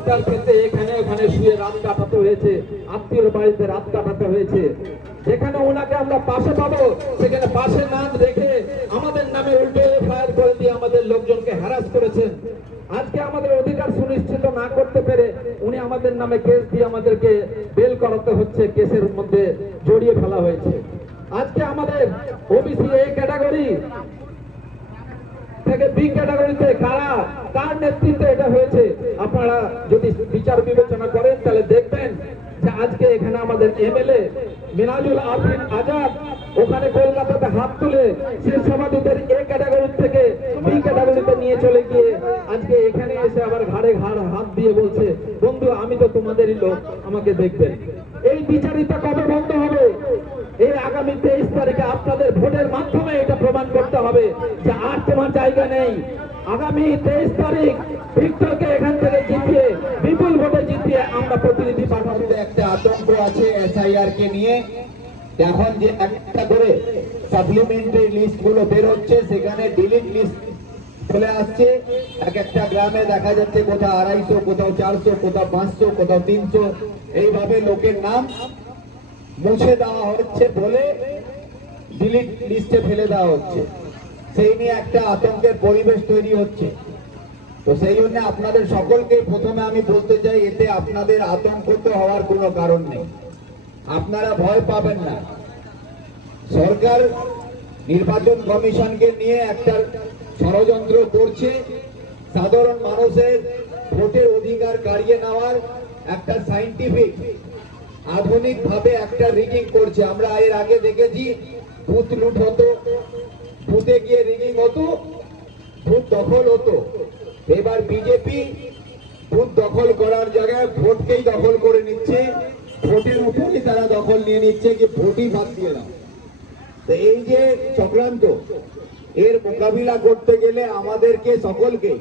ভোটটার ক্ষেত্রে এখানে ওখানে শুয়ে রাত কাটাতে হয়েছে, আত্মীয়র বাড়িতে রাত কাটাতে হয়েছে। যেখানে ওনাকে আমরা পাশে পাবো সেখানে পাশে না রেখে আমাদের নামে উল্টো ফায়ার করে দিয়ে আমাদের লোকজনকে হ্যারাস করেছেন। আজকে আমাদের অধিকার সুনিশ্চিত না করতে পেরে উনি আমাদের নামে কেস দিয়ে আমাদেরকে বেল করাতে হচ্ছে, কেসের মধ্যে জড়িয়ে ফেলা হয়েছে। আজকে আমাদের ওবিসি এ ক্যাটাগরি থেকে বি ক্যাটাগরিতে কার নেতৃত্বে এটা হয়েছে আপনারা যদি বিচার বিবেচনা করেন তাহলে দেখবেন যে আজকে এখানে আমাদের এমএলএ মিনাজুল আফরিন আজাদ ওখানে কলকাতাতে হাত তুলে সেই সমাধিদের এ ক্যাটাগরি থেকে বি ক্যাটাগরিতে নিয়ে চলে গিয়ে আজকে এখানে এসে আবার ঘাড়ে ঘাড় হাত দিয়ে বলছে, বন্ধু আমি তো তোমাদেরই লোক, আমাকে দেখবেন। এই বিচারিতা কবে বন্ধ হবে? এই আগামী 23 তারিখে আপনাদের ভোটের মাধ্যমে এটা প্রমাণ করতে হবে যে আর তোমার জায়গা নেই। আগামী 23 তারিখ ভিক্টরকে এখান থেকে জিতিয়ে, বিপুল ভোটে জিতিয়ে আমরা প্রতিনিধি পাঠাবো। একটা আতঙ্ক আছে এসআইআর কে নিয়ে। এখন যে একটা করে সাপ্লিমেন্টারি লিস্ট গুলো বের হচ্ছে, সেখানে ডিলিট লিস্ট চলে আসছে। এক একটা গ্রামে দেখা যাচ্ছে কোথাও 250, কোথাও 400, কোথাও 500, কোথাও 300, এইভাবে লোকের নাম মুছে দেওয়া হচ্ছে বলে ডিলিট লিস্টে ফেলে দেওয়া হচ্ছে। সেই নিয়ে একটা আতঙ্কের পরিবেশ তৈরি হচ্ছে। তো সেই জন্য আপনাদের সকলকে প্রথমে আমি বলতে চাই, এতে আপনাদের আতঙ্কিত হওয়ার কোনো কারণ নেই, আপনারা ভয় পাবেন না। সরকার নির্বাচন কমিশনকে নিয়ে একটা ষড়যন্ত্র করছে, সাধারণ মানুষের ভোটের অধিকার কাড়িয়ে নেওয়ার একটা সাইন্টিফিক আধুনিক ভাবে একটা রিগিং করছে। আমরা এর আগে দেখেছি বুথ লুট হতো, বুথে গিয়ে রিগিং হতো, বুথ দখল হতো। এবার বিজেপি বুথ দখল করার জায়গায় ভোটকেই দখল করে নিচ্ছে, ভোটের উপরই তারা দখল নিয়ে নিচ্ছে কি ভোটই বাদ দিয়ে দাও। তো এই যে চক্রান্ত, এর মোকাবিলা করতে গেলে আমাদেরকে সকলকে